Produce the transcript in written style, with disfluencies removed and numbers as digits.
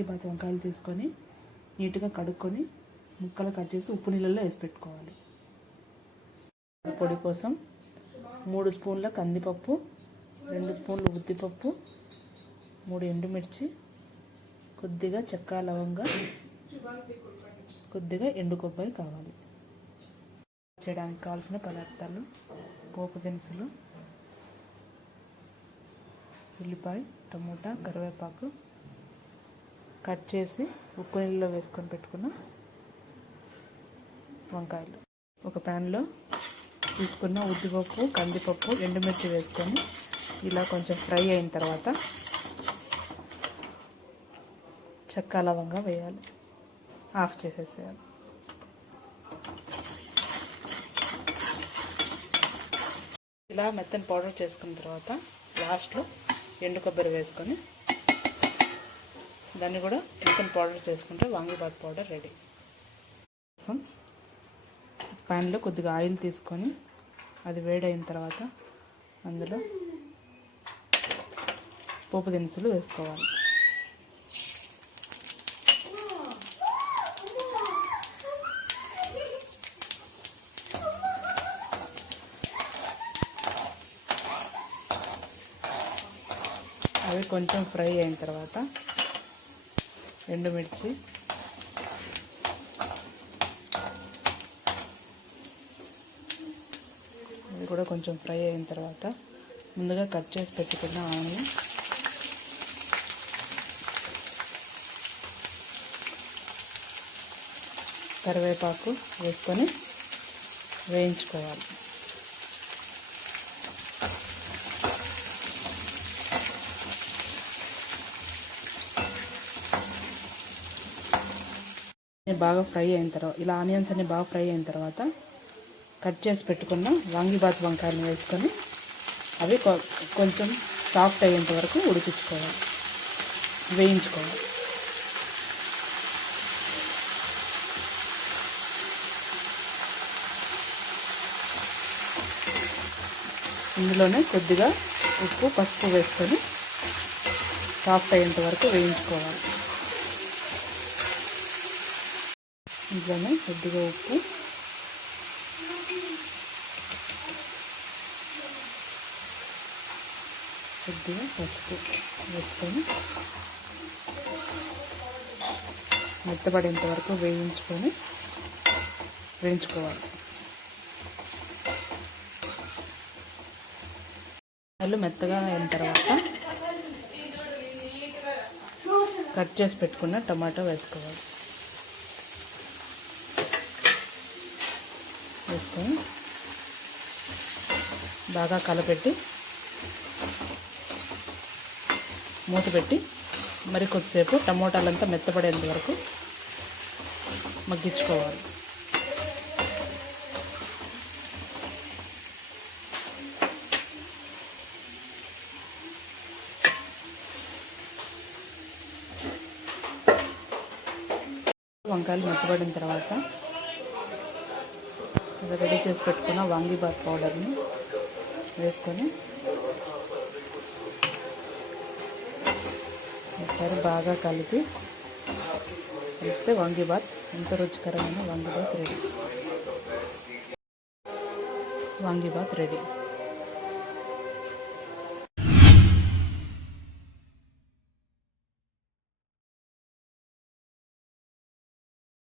వాంగిబాత్ వంకాయలు తీసుకొని నీట్గా కడుక్కొని ముక్కలు కట్ చేసి ఉప్పు నీళ్ళల్లో వేసి పెట్టుకోవాలి. పొడి కోసం 3 స్పూన్ల కందిపప్పు, 2 స్పూన్లు ఉద్దిపప్పు, 3 ఎండుమిర్చి, కొద్దిగా చెక్క లవంగా, కొద్దిగా ఎండు కొబ్బరి కావాలి. చేయడానికి కావాల్సిన పదార్థాలు: పోపు దినుసులు, ఉల్లిపాయ, టమోటా, కరివేపాకు, కట్ చేసి ఉప్పు నీళ్ళలో వేసుకొని పెట్టుకున్న వంకాయలు. ఒక ప్యాన్లో తీసుకున్న ఉద్దిపప్పు, కందిపప్పు, ఎండుమిర్చి వేసుకొని ఇలా కొంచెం ఫ్రై అయిన తర్వాత చెక్క లవంగా వేయాలి. ఆఫ్ చేసేసేయాలి. ఇలా మెత్తని పౌడర్ చేసుకున్న తర్వాత లాస్ట్లో ఎండు కొబ్బరి వేసుకొని దాన్ని కూడా మెత్తని పౌడర్ చేసుకుంటే వాంగిబాత్ పౌడర్ రెడీ. ప్యాన్లో కొద్దిగా ఆయిల్ తీసుకొని అది వేడైన తర్వాత అందులో పోపు దినుసులు వేసుకోవాలి. అవి కొంచెం ఫ్రై అయిన తర్వాత ఎండుమిర్చి, ఇది కూడా కొంచెం ఫ్రై అయిన తర్వాత ముందుగా కట్ చేసి పెట్టుకున్న ఆనియన్, కరివేపాకు వేసుకొని వేయించుకోవాలి. బాగా ఫ్రై అయిన తర్వాత ఇలా ఆనియన్స్ అన్ని బాగా ఫ్రై అయిన తర్వాత కట్ చేసి పెట్టుకున్న వాంగిబాత్ వంకాయలు వేసుకొని అవి కొంచెం సాఫ్ట్ అయ్యేంత వరకు ఉడికించుకోవాలి, వేయించుకోవాలి. ఇందులోనే కొద్దిగా ఉప్పు, పసుపు వేసుకొని సాఫ్ట్ అయ్యేంత వరకు వేయించుకోవాలి. ఇందులోనే కొద్దిగా ఉప్పు, కొద్దిగా పసుపు వేసుకొని మెత్తబడేంత వరకు వేయించుకోవాలి. అల్లు మెత్తగా అయిన తర్వాత కట్ చేసి పెట్టుకున్న టమాటా వేసుకోవాలి. వేసుకొని బాగా కలపెట్టి మూత పెట్టి మరి కొద్దిసేపు టమోటాలంతా మెత్తపడేంత వరకు మగ్గించుకోవాలి. వంకాయలు మెత్తబడిన తర్వాత రెడీ చేసి పెట్టుకున్న వాంగిబాత్ పౌడర్ని వేసుకొని ఒకసారి బాగా కలిపితే వాంగిబాత్ ఎంతో రుచికరమైన వాంగిబాత్ రెడీ.